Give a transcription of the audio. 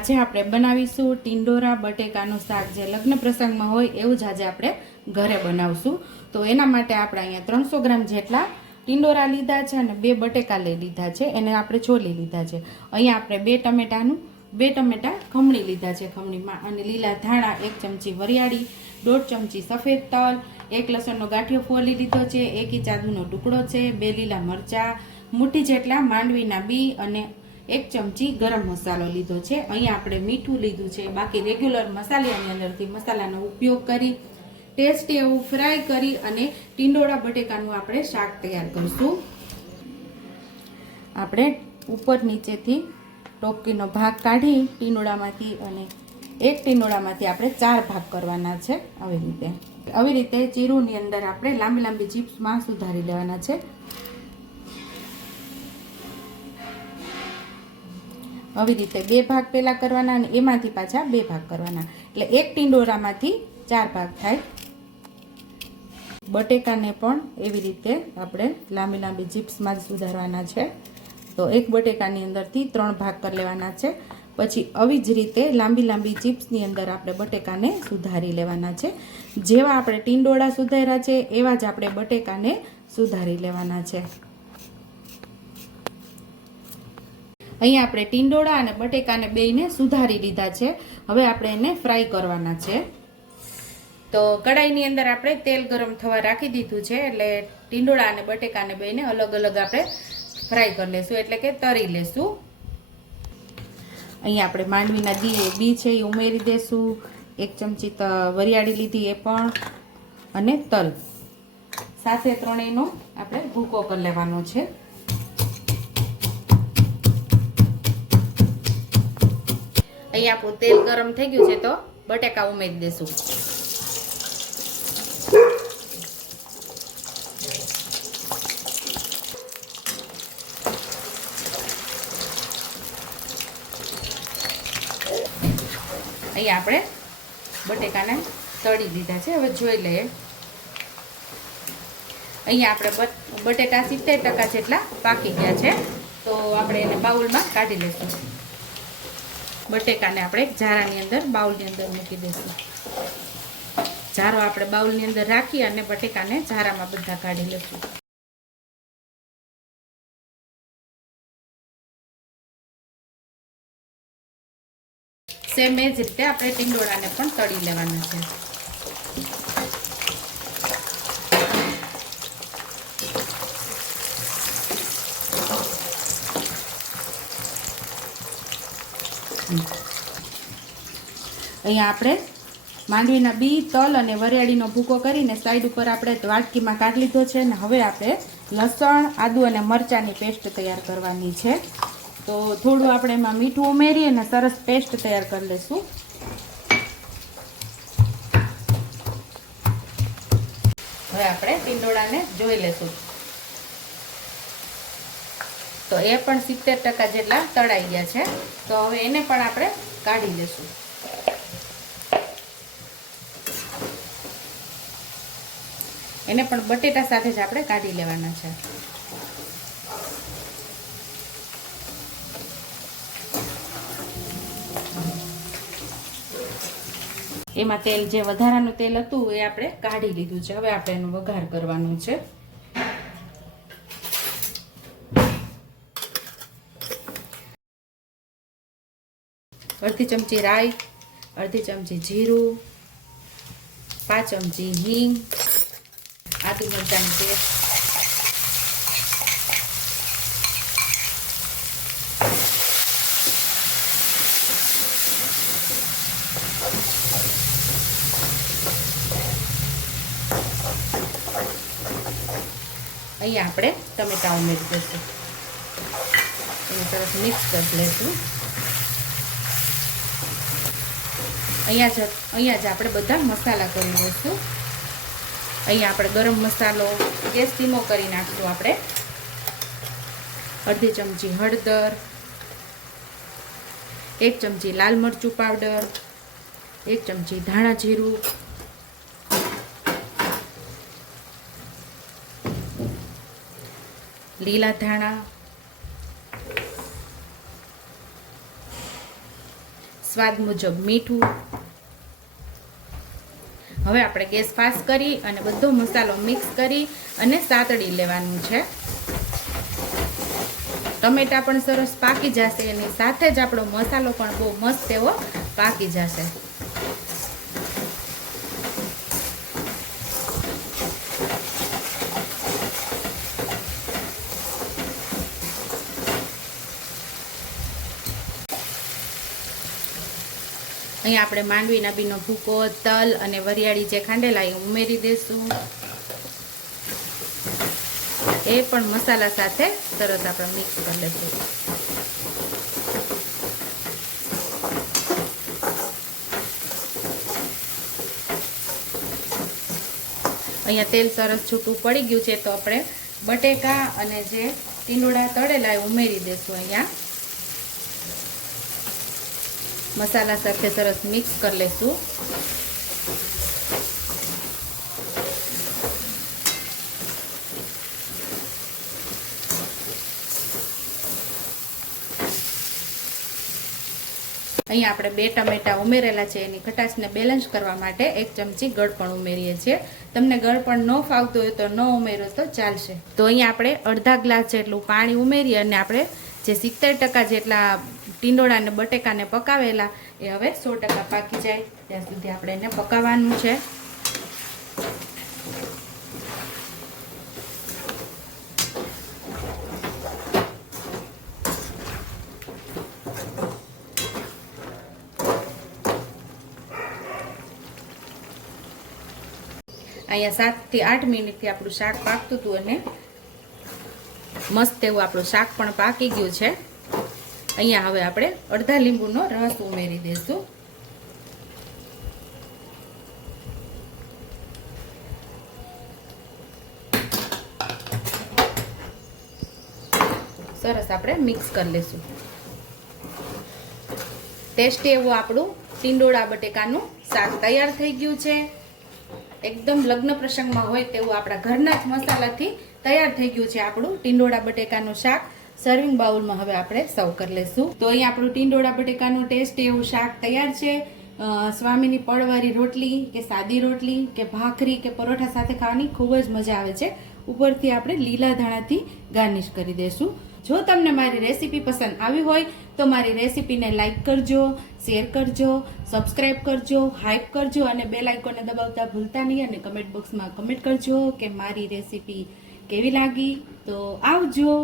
આજે આપણે બનાવીશું ટિંડોરા બટેકાનું શાક, જે લગ્ન પ્રસંગમાં હોય એવું જ આજે આપણે ઘરે બનાવશું। તો એના માટે આપણે અહીંયા 300 ગ્રામ જેટલા ટિંડોરા લીધા છે અને 2 બટેકા લઈ લીધા છે, એને આપણે છોલી લીધા છે। અહીંયા આપણે 2 ટમેટા ખમણી લીધા છે, ખમણીમાં, અને લીલા ધાણા 1 ચમચી, વરિયાળી 1.5 ચમચી, સફેદ તલ, 1 લસણનો ગાંઠિયો ફોલી લીધો છે, 1 ઇંચ આદુનો ટુકડો છે, 2 લીલા મરચાં, મુઠ્ઠી જેટલા માંડવીના બી અને 1 ચમચી ગરમ મસાલો લીધો છે। અહીંયા આપણે મીઠું લીધું છે। બાકી રેગ્યુલર મસાલાની અંદરથી મસાલાનો ઉપયોગ કરી ટેસ્ટી એવું ફ્રાય કરી અને ટિંડોરા બટેકાનું આપણે શાક તૈયાર કરીશું। આપણે ઉપર નીચેથી ટોપકીનો ભાગ કાઢી ટિંડોળામાંથી, અને એક ટિંડોળામાંથી આપણે 4 ભાગ કરવાના છે। આવી રીતે ચીરુની અંદર આપણે લાંબી લાંબી ચિપ્સમાં સુધારી લેવાના છે। આવી રીતે 2 ભાગ પહેલા કરવાના અને એમાંથી પાછા 2 ભાગ કરવાના, એટલે એક ટિંડોરામાંથી 4 ભાગ થાય। બટેકાને પણ એવી રીતે આપણે લાંબી લાંબી ચિપ્સમાં જ સુધારવાના છે। તો એક બટેકાની અંદરથી 3 ભાગ કરી લેવાના છે। પછી આવી જ રીતે લાંબી લાંબી ચિપ્સની અંદર આપણે બટેકાને સુધારી લેવાના છે। જેવા આપણે ટિંડોળા સુધાર્યા છે એવા જ આપણે બટેકાને સુધારી લેવાના છે। અહીંયા આપણે ટિંડોળા અને બટેકાને બેયને સુધારી લીધા છે। હવે આપણે એને ફ્રાય કરવાના છે। તો કડાઈની અંદર આપણે તેલ ગરમ થવા રાખી દીધું છે, એટલે ટિંડોળા અને બટેકાને બેયને અલગ અલગ આપણે ફ્રાય કરી લેશું, એટલે કે તરી લેશું। અહીંયા આપણે માંડવીના બી છે એ ઉમેરી દેશું, 1 ચમચી વરિયાળી લીધી એ પણ, અને તલ સાથે ત્રણેયનો આપણે ભૂકો કરી લેવાનો છે। અહીંયા આપણું તેલ ગરમ થઈ ગયું છે, તો બટેકા ઉમેરી દેશું। અહીંયા આપણે બટેકાને તળી દીધા છે। હવે જોઈ લઈએ। અહીંયા આપણે બટેટા 70% જેટલા પાકી ગયા છે, તો આપણે એને બાઉલમાં કાઢી લઈશું। બટેકાને આપણે એક ઝારાની અંદર, બાઉલની અંદર મૂકી દઈશું। ઝારો આપણે બાઉલની અંદર રાખી અને બટેકાને ઝારામાં બધા કાઢી લઈશું। સેમ એ જ રીતે આપણે ટિંડોળાને પણ તળી લેવાના છે। અહીંયા આપણે માંડવીના બી, તલ અને વરિયાળીનો ભૂકો કરીને સાઈડ ઉપર આપણે વાટકીમાં કાઢી લીધો છે, અને હવે આપણે લસણ, આદુ અને મરચાંની પેસ્ટ તૈયાર કરવાની છે। તો થોડું આપણે એમાં મીઠું ઉમેરી અને સરસ પેસ્ટ તૈયાર કરી લઈશું। હવે આપણે ટિંડોળાને જોઈ લઈશું। તો એ પણ 70% જેટલા તળાઈ ગયા છે, તો હવે એને પણ આપણે કાઢી લઈશું। એને પણ બટેટા સાથે જ આપણે કાઢી લેવાના છે। એમાં તેલ, જે વધારાનું તેલ હતું એ આપણે કાઢી લીધું છે। હવે આપણે એનો વઘાર કરવાનો છે। અડધી ચમચી રાઈ, અડધી ચમચી જીરું, 5 ચમચી હિંગ, આદુ મરચાંની પેસ્ટ, અહીંયા આપણે ટમેટા ઉમેરી દઈશું। એને સરસ મિક્સ કરી લઈશું। અહીંયા જ આપણે બધા મસાલા કરી લઈશું। અહીંયા આપણે ગરમ મસાલો ગેસ ધીમો કરી નાખશું। આપણે અડધી ચમચી હળદર, 1 ચમચી લાલ મરચું પાવડર, 1 ચમચી ધાણા જીરું, લીલા ધાણા, સ્વાદ મુજબ મીઠું. હવે આપણે ગેસ ફાસ્ટ કરી અને બધો મસાલો મિક્સ કરી અને સાતળી લેવાનું છે. ટમેટા પણ સરસ પાકી જશે એની સાથે જ આપણો મસાલો પણ બહુ મસ્ત એવો પાકી જશે. અહીંયા આપણે માંડવીના બીનો ભૂકો, તલ અને વરિયાળી જે ખાંડેલા એ ઉમેરી દઈશું. એ પણ મસાલા સાથે સરસ આપણે મિક્સ કરી લઈશું. અહીંયા તેલ સરસ છૂટું પડી ગયું છે તો આપણે બટેકા અને જે ટીંડોળા તળેલા એ ઉમેરી દઈશું. અહીંયા મસાલા સાથે સરસ મિક્સ કરી લઈશું. અહીંયા આપણે 2 ટમેટા ઉમેરેલા છે. એની ખટાશને બેલેન્સ કરવા માટે 1 ચમચી ગળપણ ઉમેરીએ છીએ. તમને ગળપણ ન ફાવતું હોય તો ન ઉમેરો તો ચાલશે. તો અહીંયા આપણે અડધા ગ્લાસ જેટલું પાણી ઉમેરી અને આપણે જે 70% જેટલા ટીંડોળા અને બટેકાને પકાવેલા એ હવે 100% પાકી જાય ત્યાં સુધી આપણે એને પકાવવાનું છે. અહીંયા 7 થી 8 મિનિટથી આપણું શાક પાકતું હતું અને મસ્ત એવું આપણું શાક પણ પાકી ગયું છે. અહીંયા હવે આપણે અડધા લીંબુનો રસ ઉમેરી દઈશું. સરસ આપણે મિક્સ કરી લઈશું. ટેસ્ટી એવું આપણું ટીંડોળા બટેકાનું શાક તૈયાર થઈ ગયું છે. એકદમ લગ્ન પ્રસંગમાં હોય તેવું આપણા ઘરના જ મસાલાથી તૈયાર થઈ ગયું છે આપણું ટીંડોળા બટેકાનું શાક. સર્વિંગ બાઉલમાં હવે આપણે સર્વ કરી લઈશું. તો અહીંયા આપણું ટીંડોળા બટેકાનું ટેસ્ટી એવું શાક તૈયાર છે. સ્વામીની પડવાળી રોટલી કે સાદી રોટલી કે ભાખરી કે પરોઠા સાથે ખાવાની ખૂબ જ મજા આવે છે. ઉપરથી આપણે લીલા ધાણાથી ગાર્નિશ કરી દઈશું. જો તમને મારી રેસીપી પસંદ આવી હોય તો મારી રેસીપીને લાઈક કરજો, શેર કરજો, સબસ્ક્રાઈબ કરજો, હાઈપ કરજો અને બેલ આઇકોનને દબાવતા ભૂલતા નહીં. અને કમેન્ટ બોક્સમાં કમેન્ટ કરજો કે મારી રેસીપી કેવી લાગી. તો આવજો.